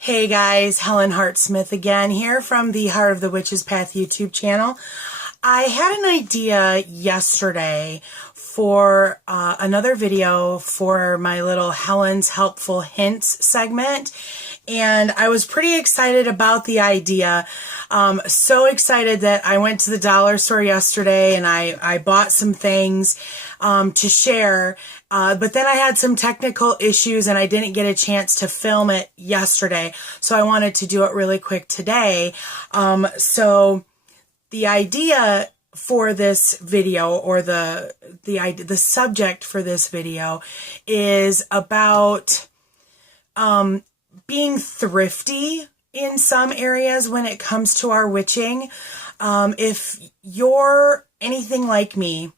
Hey guys, Helen Hartsmith again here from the Heart of the Witch's Path YouTube channel. I had an idea yesterday for another video for my little Helen's Helpful Hints segment, and I was pretty excited about the idea. So excited that I went to the dollar store yesterday and I bought some things to share. But then I had some technical issues and I didn't get a chance to film it yesterday. So I wanted to do it really quick today. So the idea for this video, or the subject for this video, is about being thrifty in some areas when it comes to our witching. If you're anything like me,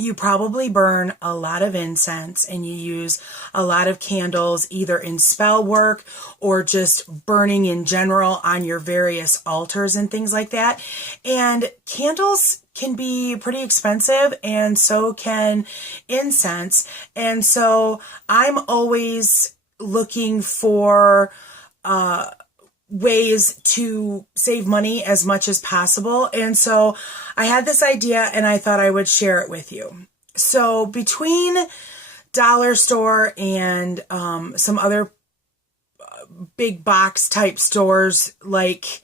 you probably burn a lot of incense and you use a lot of candles, either in spell work or just burning in general on your various altars and things like that. And candles can be pretty expensive, and so can incense. And so I'm always looking for ways to save money as much as possible. And so I had this idea and I thought I would share it with you. So between dollar store and some other big box type stores like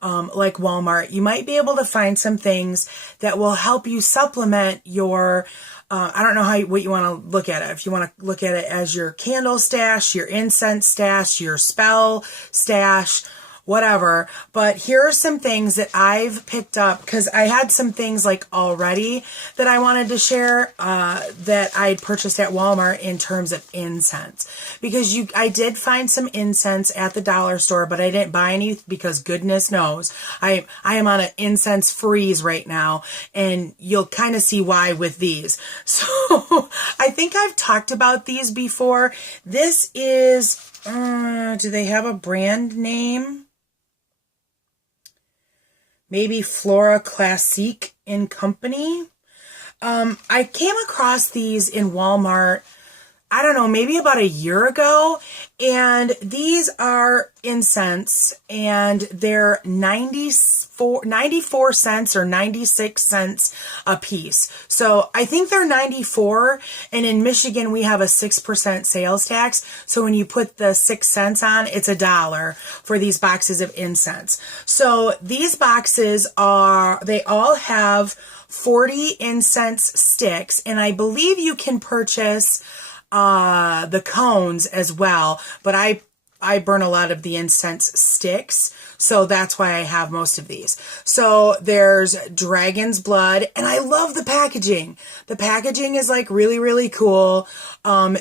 Walmart, you might be able to find some things that will help you supplement your I don't know what you want to look at it. If you want to look at it as your candle stash, your incense stash, your spell stash, whatever. But here are some things that I've picked up, because I had some things like already that I wanted to share that I'd purchased at Walmart in terms of incense. Because I did find some incense at the dollar store, but I didn't buy any because goodness knows I am on an incense freeze right now, and you'll kind of see why with these. So I think I've talked about these before. This is, do they have a brand name? Maybe Flora Classique and Company. I came across these in Walmart, I don't know, maybe about a year ago. And these are incense, and they're 94 cents or 96 cents a piece. So I think they're 94. And in Michigan, we have a 6% sales tax. So when you put the 6 cents on, it's $1 for these boxes of incense. So these boxes they all have 40 incense sticks. And I believe you can purchase the cones as well, but I burn a lot of the incense sticks, so that's why I have most of these. So there's dragon's blood, and I love the packaging. The packaging is like really, really cool.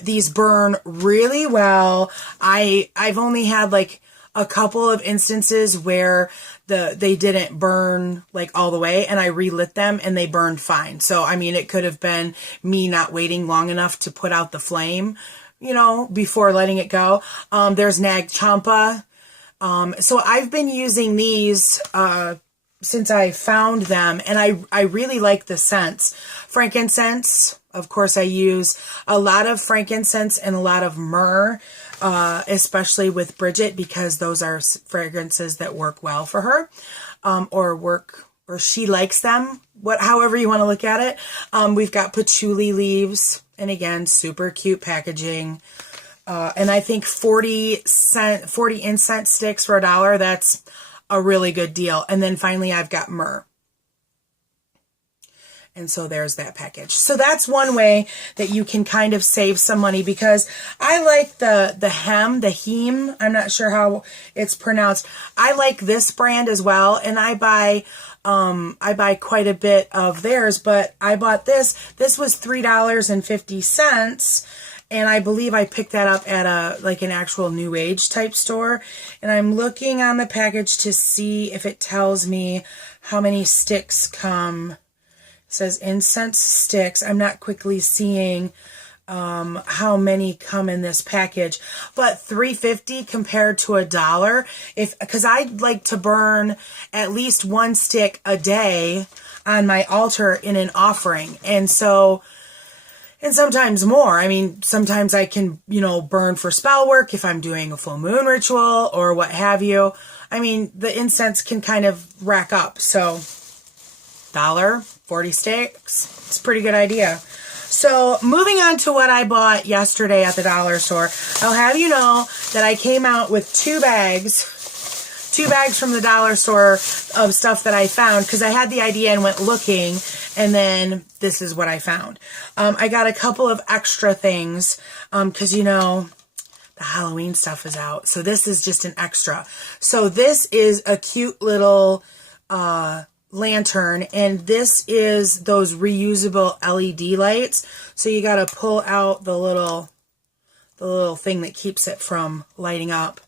These burn really well. I've only had like a couple of instances where they didn't burn like all the way, and I relit them and they burned fine. So, I mean, it could have been me not waiting long enough to put out the flame, before letting it go. There's Nag Champa. So I've been using these, since I found them, and I really like the scents. Frankincense, of course, I use a lot of frankincense and a lot of myrrh, especially with Bridget, because those are fragrances that work well for her, or she likes them, however you want to look at it. We've got patchouli leaves, and again, super cute packaging. And I think 40 incense sticks for $1, that's a really good deal. And then finally, I've got myrrh. And so there's that package. So that's one way that you can kind of save some money, because I like the Heme. I'm not sure how it's pronounced. I like this brand as well, and I buy quite a bit of theirs, but I bought this. This was $3.50. And I believe I picked that up at an actual New Age type store. And I'm looking on the package to see if it tells me how many sticks come. It says incense sticks. I'm not quickly seeing how many come in this package, but $3.50 compared to $1. Because I'd like to burn at least one stick a day on my altar in an offering. And so And sometimes more. I mean, sometimes I can, burn for spell work if I'm doing a full moon ritual or what have you. I mean, the incense can kind of rack up. So, $1.40 sticks. It's a pretty good idea. So, moving on to what I bought yesterday at the dollar store, I'll have you know that I came out with 2 bags from the dollar store of stuff that I found because I had the idea and went looking, and then this is what I found. I got a couple of extra things because, the Halloween stuff is out. So this is just an extra. So this is a cute little lantern, and this is those reusable LED lights. So you got to pull out the little thing that keeps it from lighting up.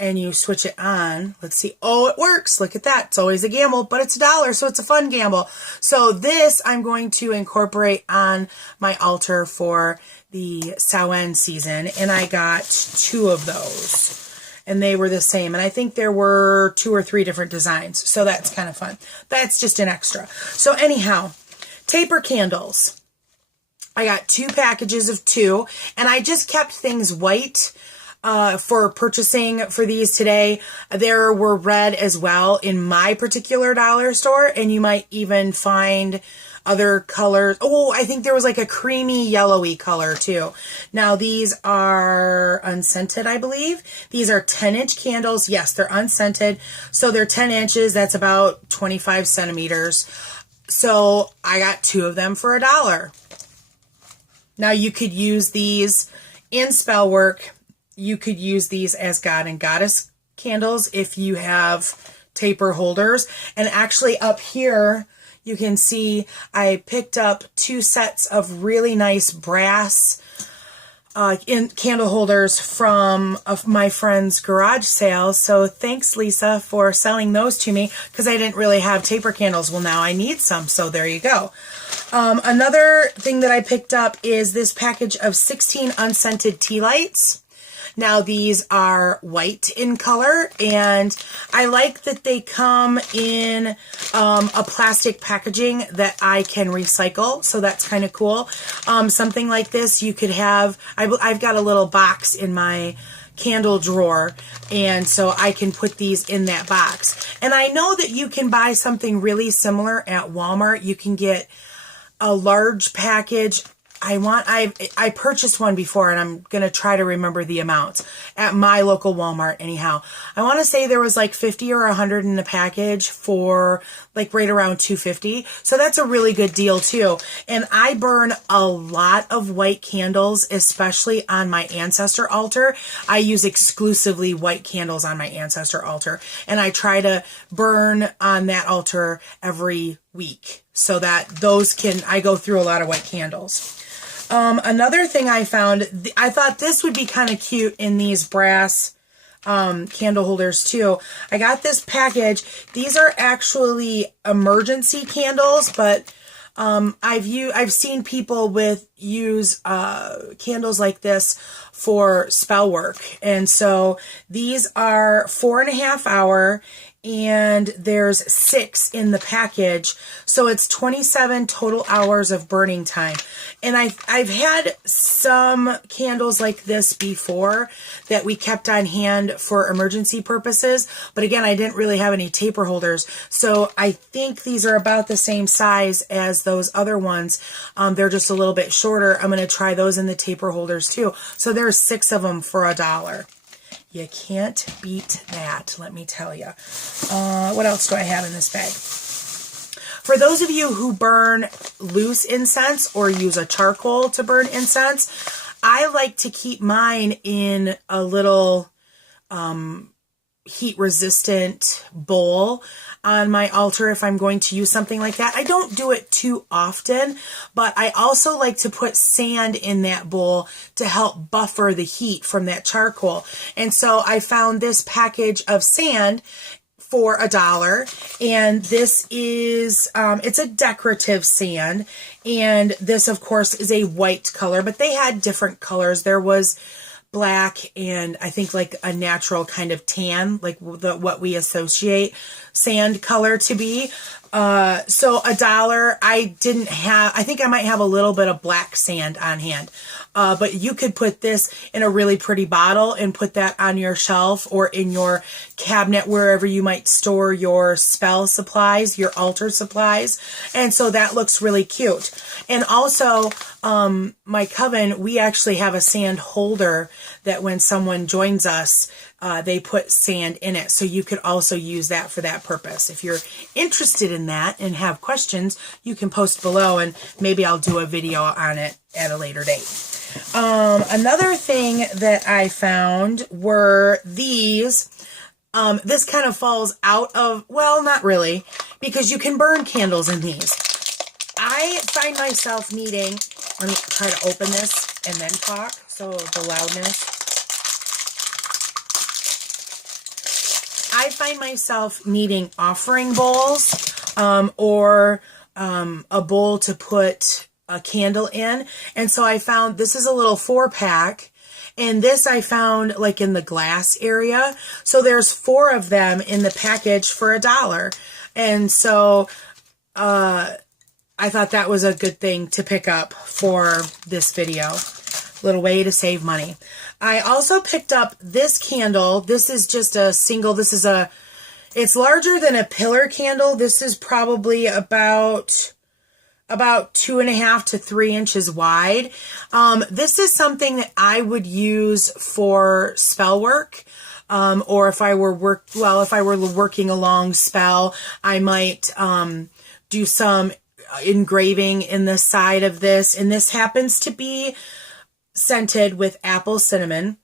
And you switch it on. Let's see. Oh, it works. Look at that. It's always a gamble, but it's $1, so it's a fun gamble. So this I'm going to incorporate on my altar for the Samhain season, and I got 2 of those. And they were the same. And I think there were 2 or 3 different designs. So that's kind of fun. That's just an extra. So anyhow, taper candles. I got 2 packages of 2, and I just kept things white for purchasing for these today. There were red as well in my particular dollar store, and you might even find other colors. Oh, I think there was like a creamy yellowy color too. Now these are unscented, I believe. These are 10-inch candles. Yes, they're unscented. So they're 10 inches. That's about 25 centimeters. So I got 2 of them for $1. Now you could use these in spell work. You could use these as God and Goddess candles if you have taper holders. And actually up here, you can see I picked up 2 sets of really nice brass in candle holders from my friend's garage sale. So thanks, Lisa, for selling those to me because I didn't really have taper candles. Well, now I need some. So there you go. Another thing that I picked up is this package of 16 unscented tea lights. Now these are white in color, and I like that they come in a plastic packaging that I can recycle, so that's kind of cool. Something like this you could have, I've got a little box in my candle drawer, and so I can put these in that box. And I know that you can buy something really similar at Walmart. You can get a large package. I purchased one before, and I'm going to try to remember the amounts at my local Walmart anyhow. I want to say there was like 50 or 100 in the package for like right around $2.50. So that's a really good deal too. And I burn a lot of white candles, especially on my ancestor altar. I use exclusively white candles on my ancestor altar, and I try to burn on that altar every week so that I go through a lot of white candles. Another thing I found, I thought this would be kind of cute in these brass candle holders too. I got this package. These are actually emergency candles, but I've seen people use candles like this for spell work. And so these are 4.5 hour, and there's 6 in the package. So it's 27 total hours of burning time. And I've had some candles like this before that we kept on hand for emergency purposes. But again, I didn't really have any taper holders. So I think these are about the same size as those other ones. They're just a little bit shorter. I'm going to try those in the taper holders too. So there's 6 of them for $1. You can't beat that, let me tell you. What else do I have in this bag? For those of you who burn loose incense or use a charcoal to burn incense, I like to keep mine in a little heat-resistant bowl on my altar if I'm going to use something like that. I don't do it too often, but I also like to put sand in that bowl to help buffer the heat from that charcoal. And so I found this package of sand for $1, and this is, it's a decorative sand, and this of course is a white color, but they had different colors. There was black and I think like a natural kind of tan, like what we associate sand color to be. So $1, I think I might have a little bit of black sand on hand. But you could put this in a really pretty bottle and put that on your shelf or in your cabinet, wherever you might store your spell supplies, your altar supplies. And so that looks really cute. And also, my coven, we actually have a sand holder that when someone joins us, they put sand in it. So you could also use that for that purpose. If you're interested in that and have questions, you can post below and maybe I'll do a video on it at a later date. Another thing that I found were these. This kind of falls out of, well, not really, because you can burn candles in these. I find myself needing, let me try to open this and then talk, so the loudness. I find myself needing offering bowls, or a bowl to put a candle in. And so I found, this is a little 4-pack. And this I found like in the glass area. So there's 4 of them in the package for $1. And so, I thought that was a good thing to pick up for this video. Little way to save money. I also picked up this candle. This is just a single, it's larger than a pillar candle. This is probably about 2.5 to 3 inches wide. This is something that I would use for spell work. Or if I were working a long spell, I might, do some engraving in the side of this. And this happens to be scented with apple cinnamon,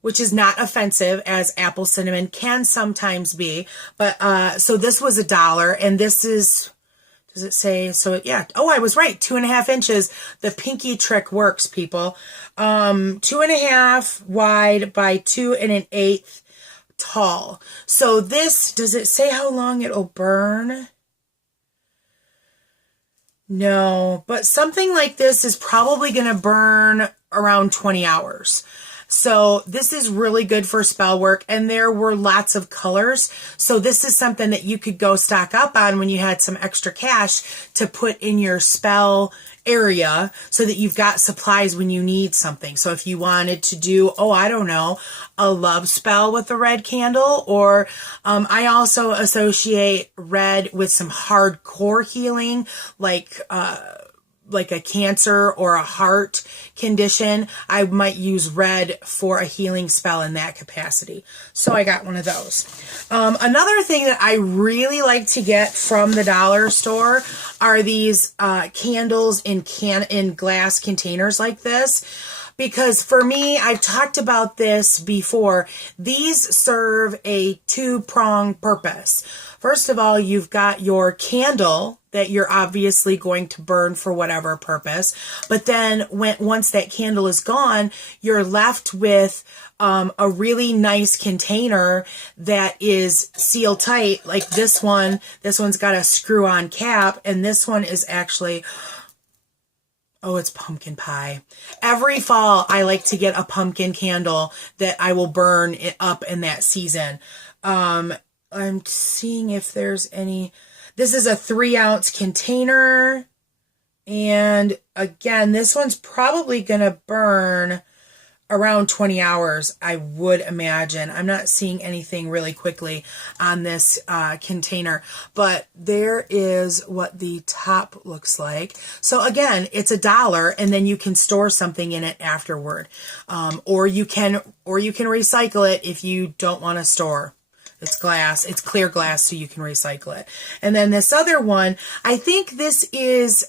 which is not offensive, as apple cinnamon can sometimes be. But, so this was $1, and this is, does it say, so yeah, oh, I was right, 2.5 inches. The pinky trick works, people. 2.5 wide by 2 1/8 tall. So this, does it say how long it'll burn? No, but something like this is probably going to burn around 20 hours. So this is really good for spell work, and there were lots of colors. So this is something that you could go stock up on when you had some extra cash to put in your spell area so that you've got supplies when you need something. So if you wanted to do, oh, I don't know, a love spell with a red candle, or I also associate red with some hardcore healing, like a cancer or a heart condition. I might use red for a healing spell in that capacity. So I got one of those. Another thing that I really like to get from the dollar store are these candles in glass containers like this. Because for me, I've talked about this before, these serve a 2-pronged purpose. First of all, you've got your candle that you're obviously going to burn for whatever purpose. But then once that candle is gone, you're left with a really nice container that is sealed tight. Like this one. This one's got a screw-on cap, and this one is actually, oh, it's pumpkin pie. Every fall, I like to get a pumpkin candle that I will burn it up in that season. I'm seeing if there's any. This is a 3-ounce container. And again, this one's probably going to burn around 20 hours, I would imagine. I'm not seeing anything really quickly on this container, but there is what the top looks like. So again, it's $1, and then you can store something in it afterward. Or you can recycle it if you don't want to store. It's glass. It's clear glass, so you can recycle it. And then this other one, I think this is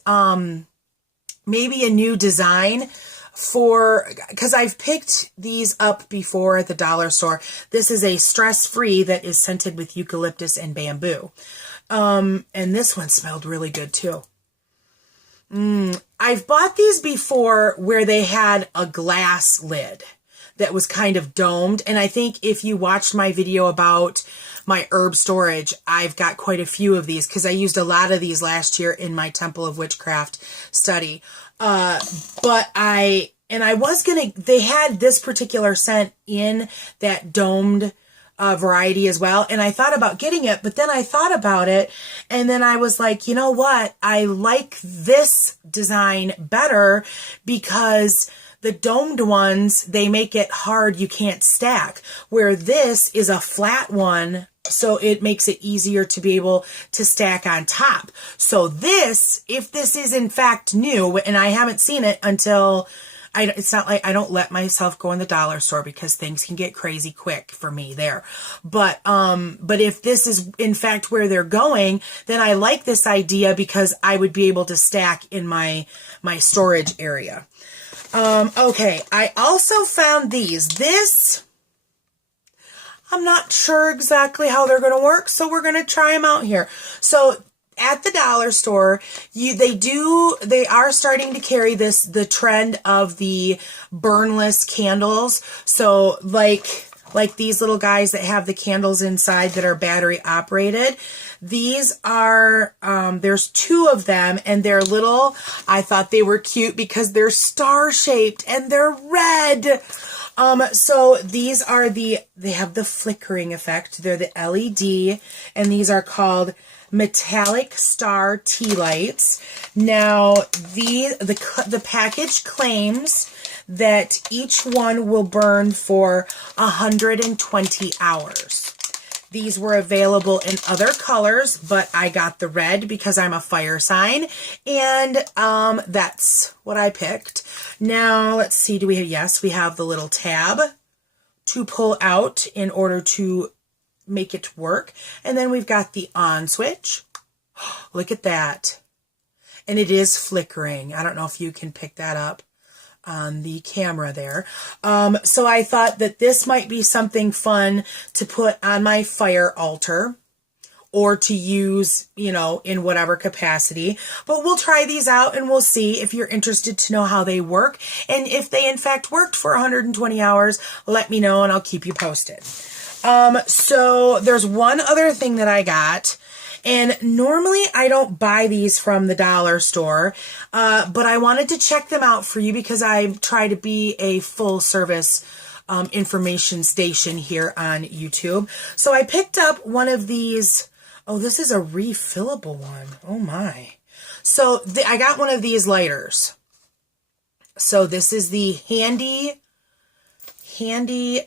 maybe a new design because I've picked these up before at the dollar store. This is a stress-free that is scented with eucalyptus and bamboo. And this one smelled really good too. I've bought these before where they had a glass lid that was kind of domed. And I think if you watched my video about my herb storage, I've got quite a few of these because I used a lot of these last year in my Temple of Witchcraft study. But they had this particular scent in that domed variety as well. And I thought about getting it, but then I thought about it and then I was like, you know what? I like this design better because the domed ones, they make it hard. You can't stack, where this is a flat one. So it makes it easier to be able to stack on top. So this, if this is in fact new, and I haven't seen it until, it's not like I don't let myself go in the dollar store because things can get crazy quick for me there. But if this is in fact where they're going, then I like this idea because I would be able to stack in my storage area. Okay, I also found these. I'm not sure exactly how they're going to work, so we're going to try them out here. So at the dollar store, they are starting to carry the trend of the burnless candles. So like these little guys that have the candles inside that are battery operated. These are, there's 2 of them and they're little. I thought they were cute because they're star shaped and they're red. So these are they have the flickering effect. They're the LED and these are called metallic star tea lights. Now the package claims that each one will burn for 120 hours. These were available in other colors, but I got the red because I'm a fire sign, and that's what I picked. Now, let's see, yes, we have the little tab to pull out in order to make it work, and then we've got the on switch. Look at that. And it is flickering. I don't know if you can pick that up on the camera there. So I thought that this might be something fun to put on my fire altar or to use, in whatever capacity. But we'll try these out and we'll see. If you're interested to know how they work and if they in fact worked for 120 hours, let me know and I'll keep you posted. So there's one other thing that I got. And normally I don't buy these from the dollar store, but I wanted to check them out for you because I try to be a full service information station here on YouTube. So I picked up one of these. Oh, this is a refillable one. Oh my. So I got one of these lighters. So this is the Handy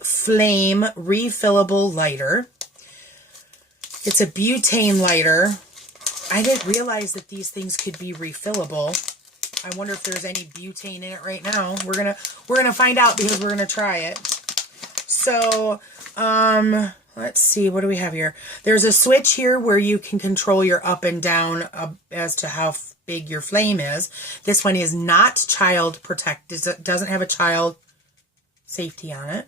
Flame refillable lighter. It's a butane lighter. I didn't realize that these things could be refillable. I wonder if there's any butane in it right now. We're gonna find out because we're gonna try it. So, let's see, what do we have here? There's a switch here where you can control your up and down as to how big your flame is. This one is not child protected. It doesn't have a child safety on it.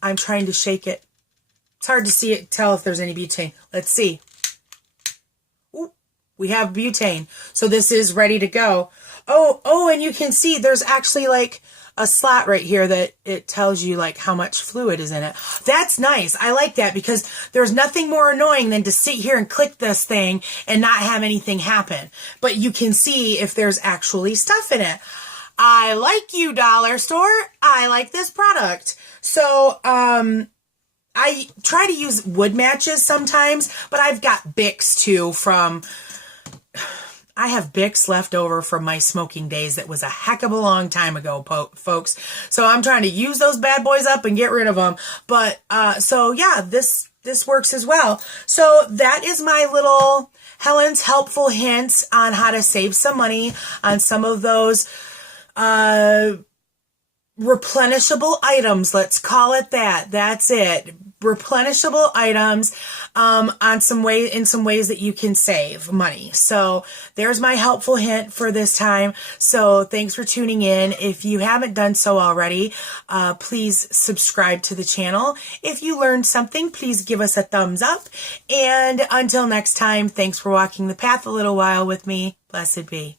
I'm trying to shake it. It's hard to tell if there's any butane. Let's see. Ooh, we have butane. So this is ready to go. Oh, and you can see there's actually like a slot right here that it tells you like how much fluid is in it. That's nice. I like that because there's nothing more annoying than to sit here and click this thing and not have anything happen. But you can see if there's actually stuff in it. I like you, dollar store. I like this product. So, I try to use wood matches sometimes, but I've got Bics too I have Bics left over from my smoking days that was a heck of a long time ago, folks. So I'm trying to use those bad boys up and get rid of them. But, so yeah, this works as well. So that is my little Helen's helpful hints on how to save some money on some of those, replenishable items. Let's call it that. That's it. Replenishable items in some ways that you can save money. So there's my helpful hint for this time. So thanks for tuning in. If you haven't done so already, please subscribe to the channel. If you learned something, please give us a thumbs up. And until next time, thanks for walking the path a little while with me. Blessed be.